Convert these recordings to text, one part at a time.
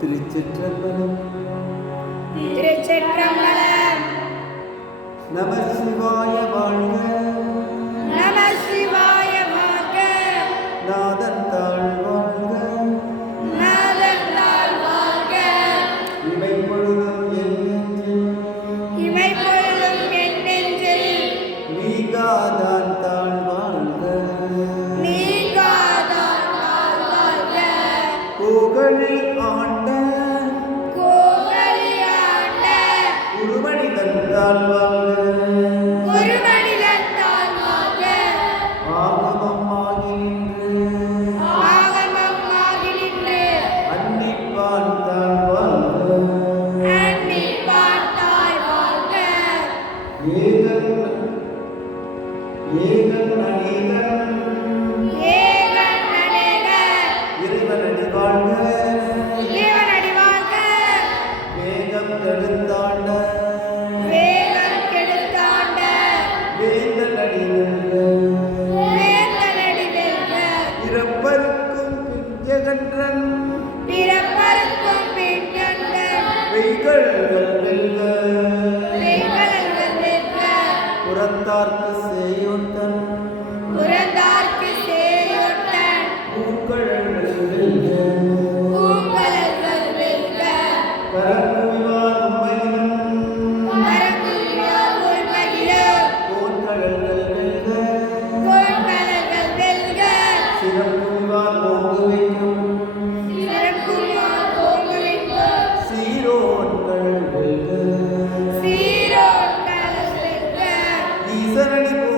திருச்சிற்றம்பலம். திருச்சிற்றம்பலம். நம சிவாய வாழ்க. நம சிவாய வாழ்க. நாதன் தாழ் வாழ்க. நாதன் தாழ் வாழ்க. இவை பொழுதும் என்னென்றில் இவை பொழுதும் என்னென்றில் நீகாதான் தாழ் வாழ்க. நீகாதான் தாழ் வாழ்க. புகழில் ఏకంగా அறத்தார்க்கு செய்யுந்தன் ಈ ಸರಣಿ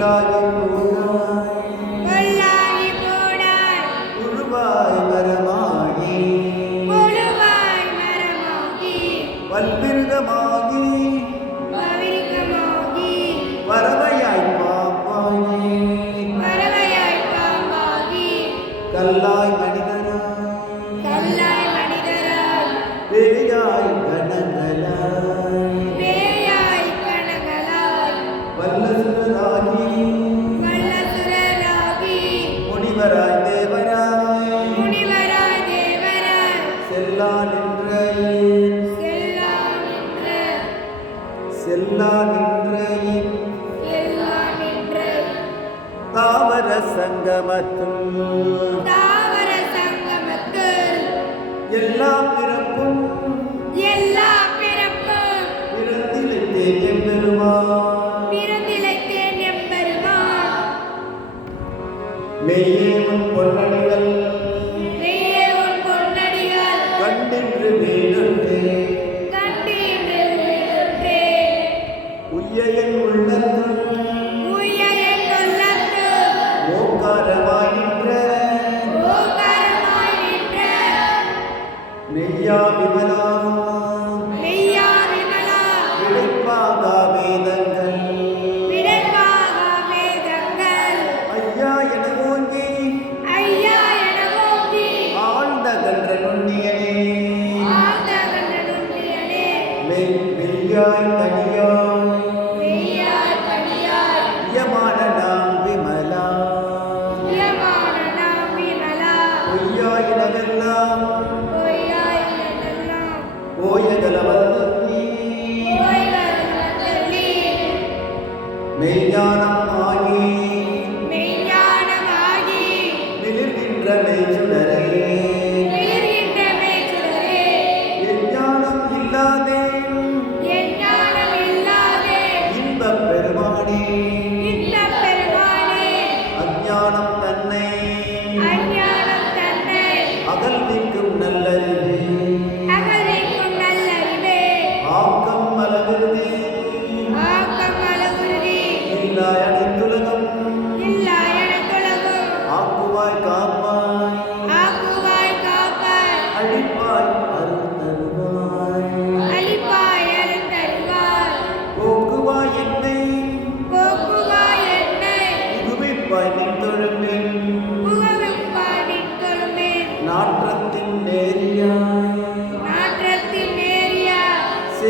பொல்லாகி போனாய் பொல்லாகி போனாய் உருவாய் மரமாகி உருவாய் மரமாகி வல்விருதமாகி பவிருதமாகி மேயே உன் பொன்ன மெய்ஞானம்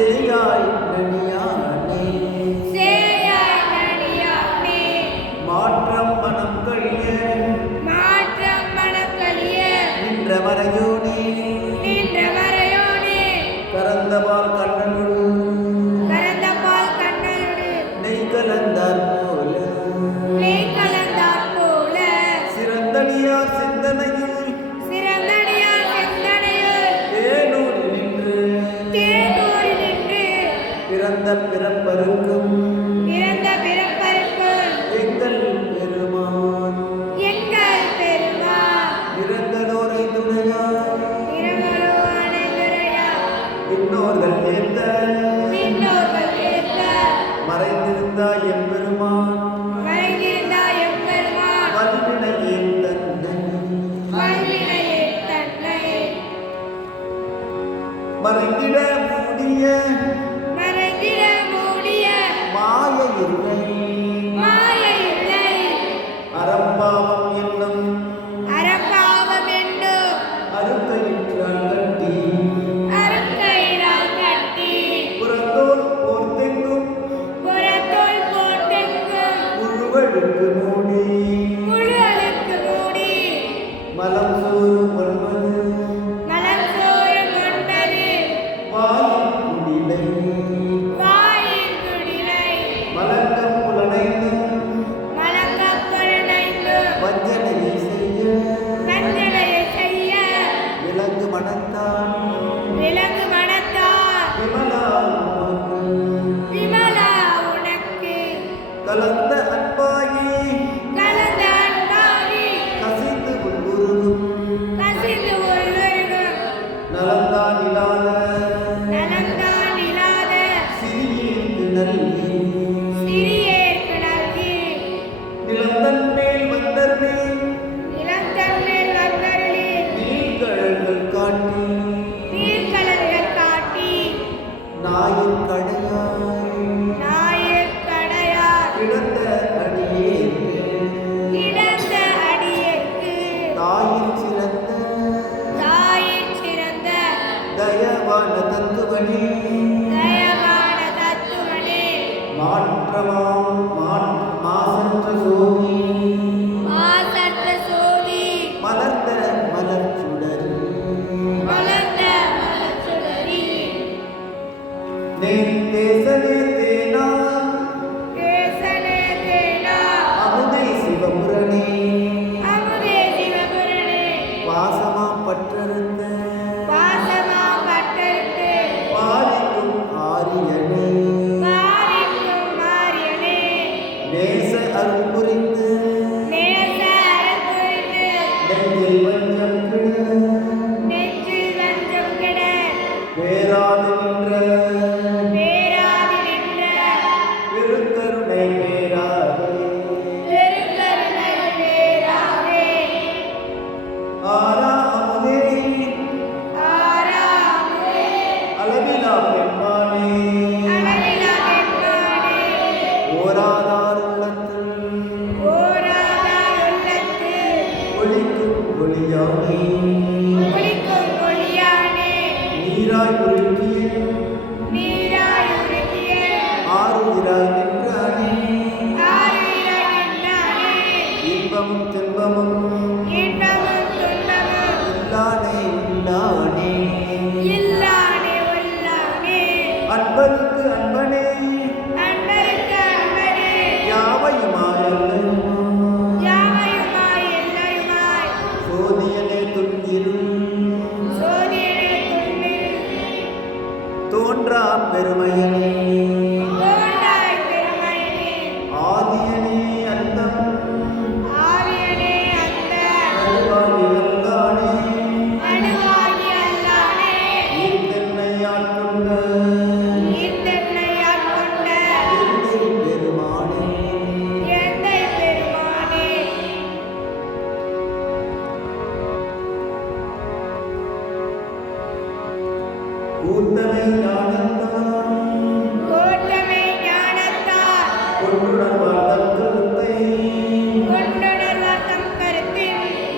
Leyla İbn பிறந்த பிறப்பருக்கும் பிறந்த பிறப்பருக்கும் எங்கள் பெருமான். எங்கள் பெருமான். பிறந்ததோரை துணையா. இன்னோர்கள் ஏத்த. இன்னோர்கள் ஏத்த. மறைந்திருந்தாய் மறைந்திட முடிய. இருக்க நலந்தான் இல்லாத தத்துவனே. மாற்றமாம் மாசற்ற சோதி. மலர்ந்த மலர் சுடரி தேசனே தேனா. அமுதை சிவபுரணே. பாசமா பற்றிருந்த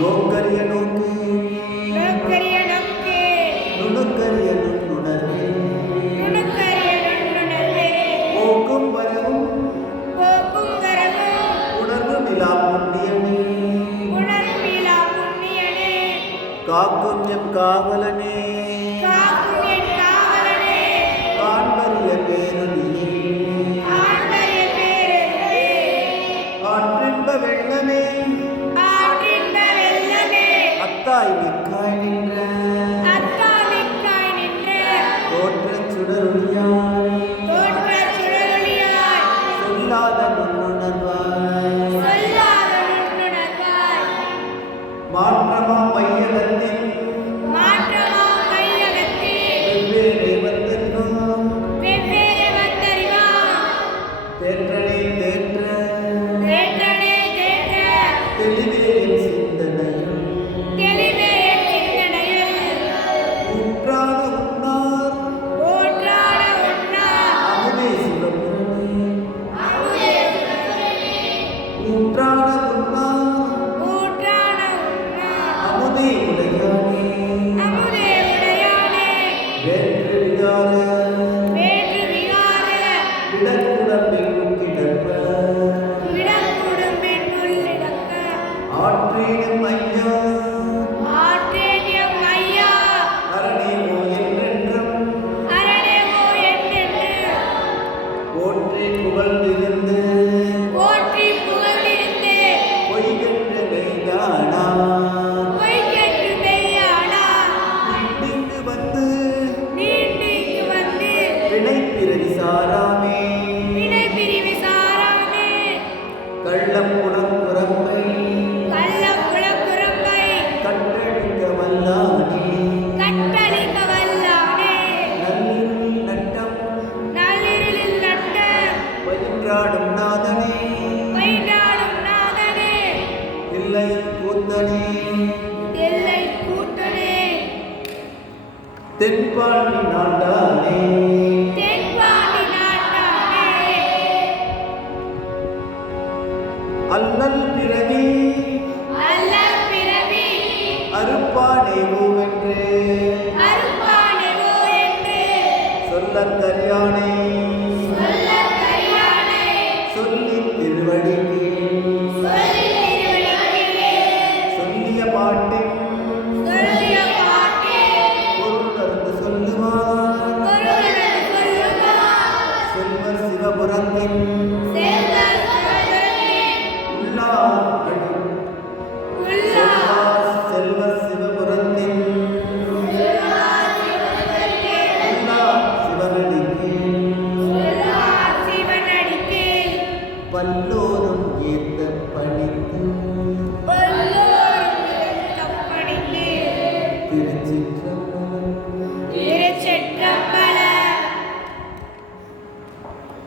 no querían Dai, கள்ளம் அல்லல் பிறவி. அல்லல் பிறவி. அருப்பானை ஊவென்று அருப்பானை ஊவென்று சொல்லத் தரியானே